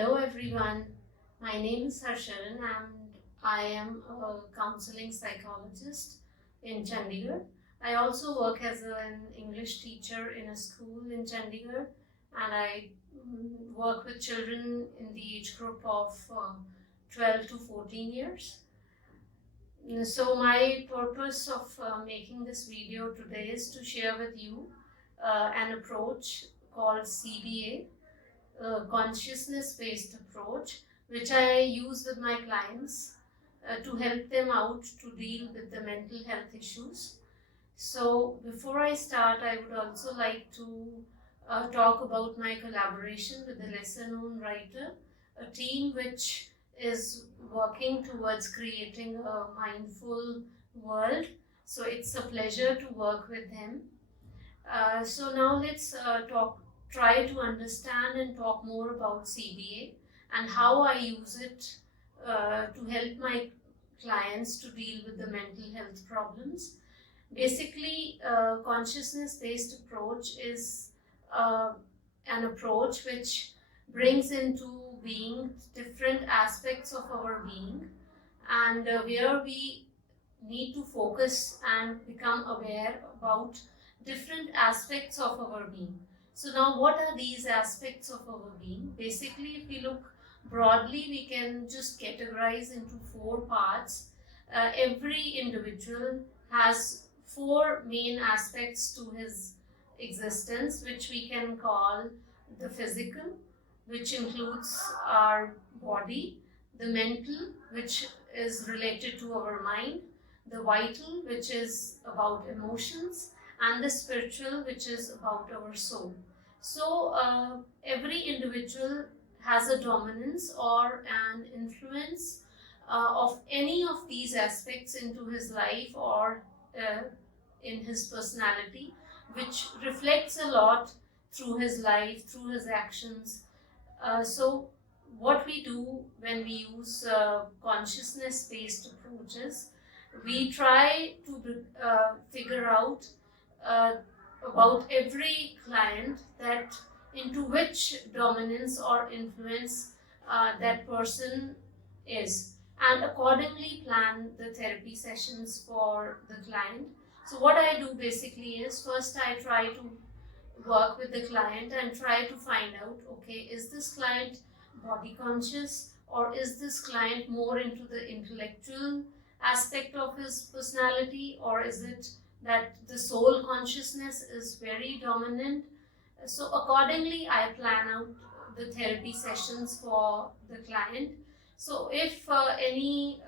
Hello everyone, my name is Harsharan and I am a counseling psychologist in Chandigarh. I also work as an English teacher in a school in Chandigarh, and I work with children in the age group of 12 to 14 years. So my purpose of making this video today is to share with you an approach called CBA, consciousness-based approach, which I use with my clients to help them out to deal with the mental health issues. So before I start, I would also like to talk about my collaboration with a lesser-known writer, a team which is working towards creating a mindful world. So it's a pleasure to work with them. So now let's try to understand and talk more about CBA and how I use it to help my clients to deal with the mental health problems. Basically, consciousness-based approach is an approach which brings into being different aspects of our being, and where we need to focus and become aware about different aspects of our being. So now what are these aspects of our being? Basically, if we look broadly, we can just categorize into four parts. Every individual has four main aspects to his existence, which we can call the physical, which includes our body, the mental, which is related to our mind, the vital, which is about emotions, and the spiritual, which is about our soul. So every individual has a dominance or an influence of any of these aspects into his life or in his personality, which reflects a lot through his life, through his actions. So what we do when we use consciousness-based approaches, we try to figure out about every client that into which dominance or influence that person is, and accordingly plan the therapy sessions for the client. So what I do basically is, first I try to work with the client and try to find out, okay, is this client body conscious, or is this client more into the intellectual aspect of his personality, or is it that the soul consciousness is very dominant? So accordingly, I plan out the therapy sessions for the client. So if any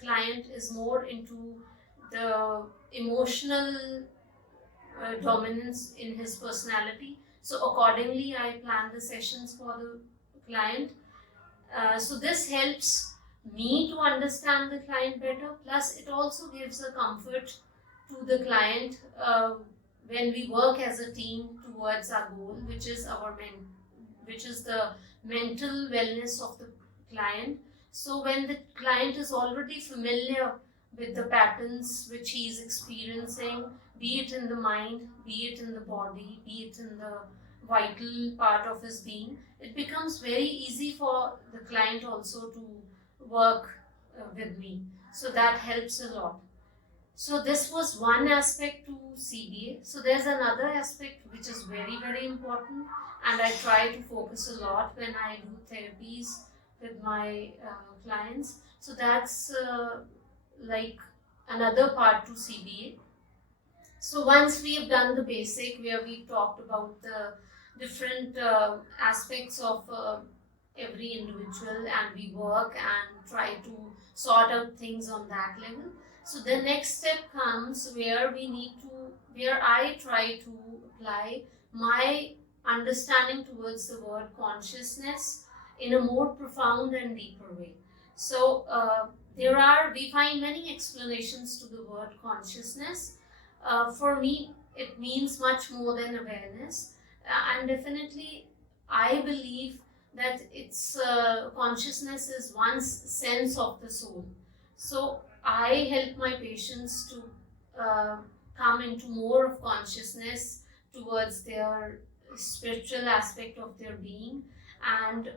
client is more into the emotional dominance in his personality, so accordingly I plan the sessions for the client. So this helps me to understand the client better, plus it also gives a comfort to the client when we work as a team towards our goal, which is the mental wellness of the client. So when the client is already familiar with the patterns which he is experiencing, be it in the mind, be it in the body, be it in the vital part of his being, it becomes very easy for the client also to work with me. So that helps a lot. So this was one aspect to CBA. So there's another aspect which is very, very important, and I try to focus a lot when I do therapies with my clients. So that's like another part to CBA. So once we have done the basic, where we've talked about the different aspects of every individual, and we work and try to sort out things on that level. So the next step comes where I try to apply my understanding towards the word consciousness in a more profound and deeper way. So we find many explanations to the word consciousness. For me, it means much more than awareness, and definitely I believe that it's consciousness is one's sense of the soul. So I help my patients to come into more of consciousness towards their spiritual aspect of their being, and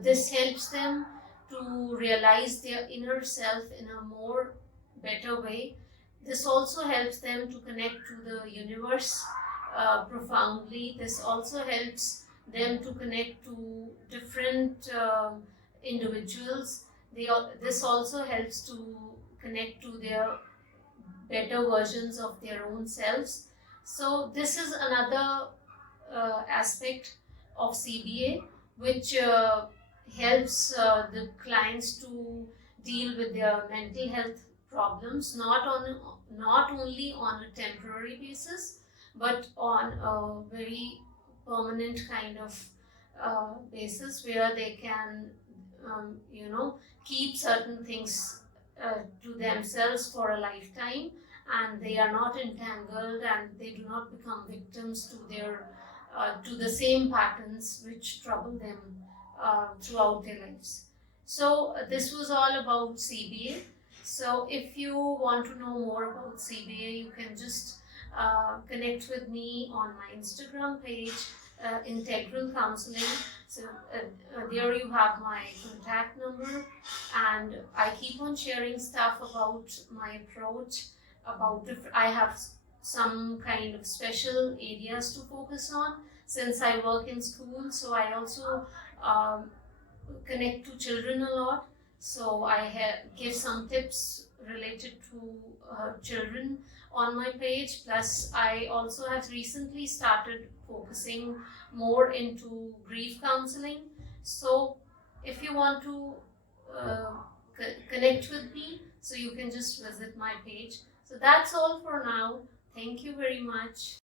this helps them to realize their inner self in a more better way. This also helps them to connect to the universe profoundly. This also helps them to connect to different individuals. This also helps to connect to their better versions of their own selves. So this is another aspect of CBA, which helps the clients to deal with their mental health problems, not only on a temporary basis, but on a very permanent kind of basis where they can, keep certain things to themselves for a lifetime, and they are not entangled and they do not become victims to the same patterns which trouble them throughout their lives. So this was all about CBA. So if you want to know more about CBA, you can just connect with me on my Instagram page, Integral Counseling. So there you have my contact number, and I keep on sharing stuff about my approach. I have some kind of special areas to focus on since I work in school. So I also um, connect to children a lot. So give some tips related to children on my page. Plus, I also have recently started focusing more into grief counseling. So, if you want to uh, connect with me, so you can just visit my page. So that's all for now. Thank you very much.